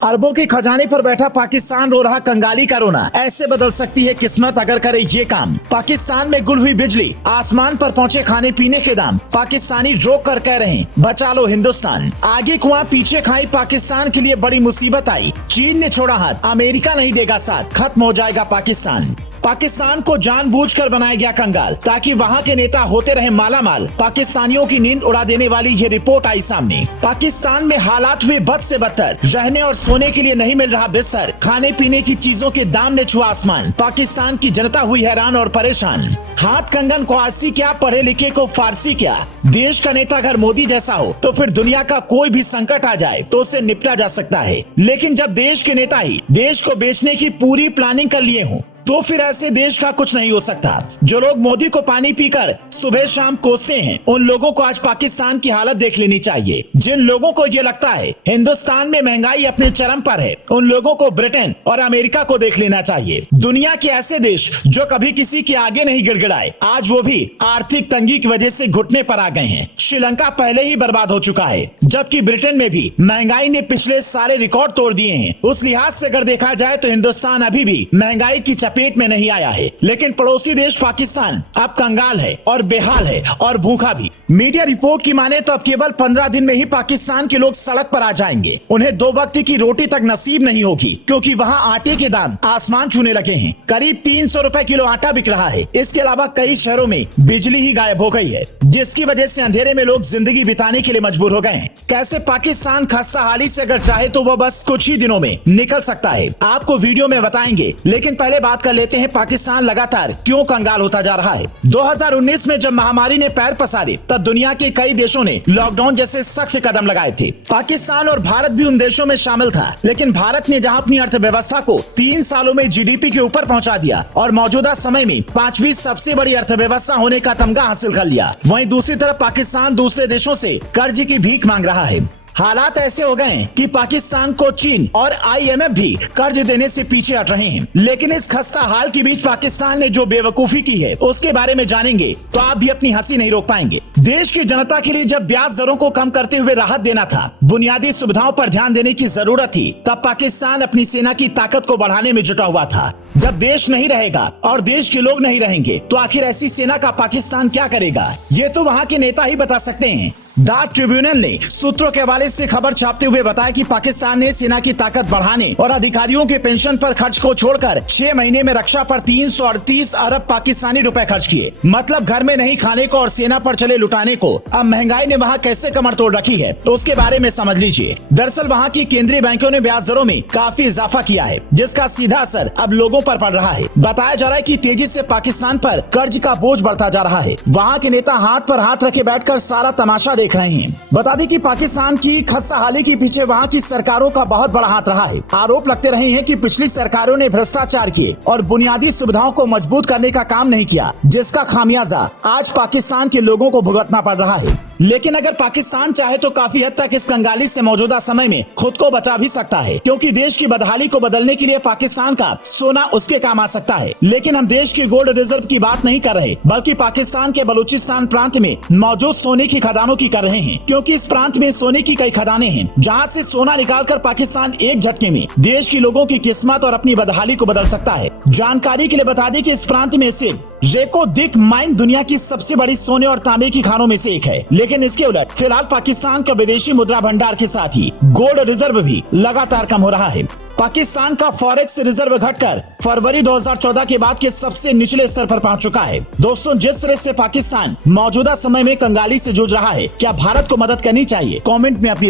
अरबों के खजाने पर बैठा पाकिस्तान रो रहा कंगाली का रोना। ऐसे बदल सकती है किस्मत अगर करे ये काम। पाकिस्तान में गुल हुई बिजली, आसमान पर पहुंचे खाने पीने के दाम। पाकिस्तानी रोक कर कह रहे हैं बचा लो हिंदुस्तान। आगे कुआं पीछे खाई, पाकिस्तान के लिए बड़ी मुसीबत आई। चीन ने छोड़ा हाथ, अमेरिका नहीं देगा साथ, खत्म हो जाएगा पाकिस्तान। पाकिस्तान को जानबूझकर बनाया गया कंगाल ताकि वहां के नेता होते रहे मालामाल। पाकिस्तानियों की नींद उड़ा देने वाली ये रिपोर्ट आई सामने। पाकिस्तान में हालात हुए बद से बदतर, रहने और सोने के लिए नहीं मिल रहा बिस्तर। खाने पीने की चीजों के दाम ने छुआ आसमान। पाकिस्तान की जनता हुई हैरान और परेशान। हाथ कंगन को आरसी क्या, पढ़े लिखे को फारसी क्या। देश का नेता अगर मोदी जैसा हो तो फिर दुनिया का कोई भी संकट आ जाए तो उससे निपटा जा सकता है। लेकिन जब देश के नेता ही देश को बेचने की पूरी प्लानिंग कर लिए हों तो फिर ऐसे देश का कुछ नहीं हो सकता। जो लोग मोदी को पानी पीकर सुबह शाम कोसते हैं, उन लोगों को आज पाकिस्तान की हालत देख लेनी चाहिए। जिन लोगों को ये लगता है हिंदुस्तान में महंगाई अपने चरम पर है, उन लोगों को ब्रिटेन और अमेरिका को देख लेना चाहिए। दुनिया के ऐसे देश जो कभी किसी के आगे नहीं गिड़गिड़ाए, आज वो भी आर्थिक तंगी की वजह से घुटने पर आ गए हैं। श्रीलंका पहले ही बर्बाद हो चुका है, जबकि ब्रिटेन में भी महंगाई ने पिछले सारे रिकॉर्ड तोड़ दिए हैं। उस लिहाज से अगर देखा जाए तो हिंदुस्तान अभी भी महंगाई की पेट में नहीं आया है। लेकिन पड़ोसी देश पाकिस्तान अब कंगाल है और बेहाल है और भूखा भी। मीडिया रिपोर्ट की माने तो अब केवल 15 दिन में ही पाकिस्तान के लोग सड़क पर आ जाएंगे। उन्हें 2 वक्त की रोटी तक नसीब नहीं होगी, क्योंकि वहां आटे के दाम आसमान छूने लगे हैं। करीब 300 रुपए किलो आटा बिक रहा है। इसके अलावा कई शहरों में बिजली ही गायब हो गई है, जिसकी वजह से अंधेरे में लोग जिंदगी बिताने के लिए मजबूर हो गए हैं। कैसे पाकिस्तान खस्ताहाली से अगर चाहे तो वह बस कुछ ही दिनों में निकल सकता है, आपको वीडियो में बताएंगे। लेकिन पहले बात कर लेते हैं पाकिस्तान लगातार क्यों कंगाल होता जा रहा है। 2019 में जब महामारी ने पैर पसारे, तब दुनिया के कई देशों ने लॉकडाउन जैसे सख्त कदम लगाए थे। पाकिस्तान और भारत भी उन देशों में शामिल था। लेकिन भारत ने जहां अपनी अर्थव्यवस्था को 3 सालों में जीडीपी के ऊपर पहुंचा दिया और मौजूदा समय में 5वीं सबसे बड़ी अर्थव्यवस्था होने का तमगा हासिल कर लिया, वहीं दूसरी तरफ पाकिस्तान दूसरे देशों से कर्ज की भीख मांग रहा है। हालात ऐसे हो गए कि पाकिस्तान को चीन और आईएमएफ भी कर्ज देने से पीछे हट रहे हैं। लेकिन इस खस्ता हाल के बीच पाकिस्तान ने जो बेवकूफी की है उसके बारे में जानेंगे तो आप भी अपनी हंसी नहीं रोक पाएंगे। देश की जनता के लिए जब ब्याज दरों को कम करते हुए राहत देना था, बुनियादी सुविधाओं पर ध्यान देने की जरूरत थी, तब पाकिस्तान अपनी सेना की ताकत को बढ़ाने में जुटा हुआ था। जब देश नहीं रहेगा और देश के लोग नहीं रहेंगे तो आखिर ऐसी सेना का पाकिस्तान क्या करेगा, ये तो वहाँ के नेता ही बता सकते हैं। द ट्रिब्यूनल ने सूत्रों के हवाले से खबर छापते हुए बताया कि पाकिस्तान ने सेना की ताकत बढ़ाने और अधिकारियों के पेंशन पर खर्च को छोड़कर 6 महीने में रक्षा पर 338 अरब पाकिस्तानी रुपए खर्च किए। मतलब घर में नहीं खाने को और सेना पर चले लुटाने को। अब महंगाई ने वहाँ कैसे कमर तोड़ रखी है तो उसके बारे में समझ लीजिए। दरअसल वहाँ की केंद्रीय बैंकों ने ब्याज दरों में काफी इजाफा किया है, जिसका सीधा असर अब लोगों पर पड़ रहा है। बताया जा रहा है कि तेजी से पाकिस्तान पर कर्ज का बोझ बढ़ता जा रहा है। वहाँ के नेता हाथ पर हाथ रखे बैठकर सारा तमाशा देख रहे हैं। बता दें कि पाकिस्तान की खस्ताहाली के पीछे वहाँ की सरकारों का बहुत बड़ा हाथ रहा है। आरोप लगते रहे हैं कि पिछली सरकारों ने भ्रष्टाचार किए और बुनियादी सुविधाओं को मजबूत करने का काम नहीं किया, जिसका खामियाजा आज पाकिस्तान के लोगों को भुगतना पड़ रहा है। लेकिन अगर पाकिस्तान चाहे तो काफी हद तक इस कंगाली से मौजूदा समय में खुद को बचा भी सकता है, क्योंकि देश की बदहाली को बदलने के लिए पाकिस्तान का सोना उसके काम आ सकता है। लेकिन हम देश के गोल्ड रिजर्व की बात नहीं कर रहे, बल्कि पाकिस्तान के बलूचिस्तान प्रांत में मौजूद सोने की खदानों की कर रहे हैं। क्योंकि इस प्रांत में सोने की कई खदानें हैं, जहाँ से सोना निकालकर पाकिस्तान एक झटके में देश के लोगों की किस्मत और अपनी बदहाली को बदल सकता है। जानकारी के लिए बता दें कि इस प्रांत में सिर्फ रेको दिक माइन दुनिया की सबसे बड़ी सोने और तांबे की खानों में से एक है। लेकिन इसके उलट फिलहाल पाकिस्तान का विदेशी मुद्रा भंडार के साथ ही गोल्ड रिजर्व भी लगातार कम हो रहा है। पाकिस्तान का फॉरेक्स रिजर्व घटकर फरवरी 2014 के बाद के सबसे निचले स्तर पर पहुंच चुका है। दोस्तों, जिस तरह से पाकिस्तान मौजूदा समय में कंगाली से जूझ रहा है, क्या भारत को मदद करनी चाहिए? कमेंट में अपनी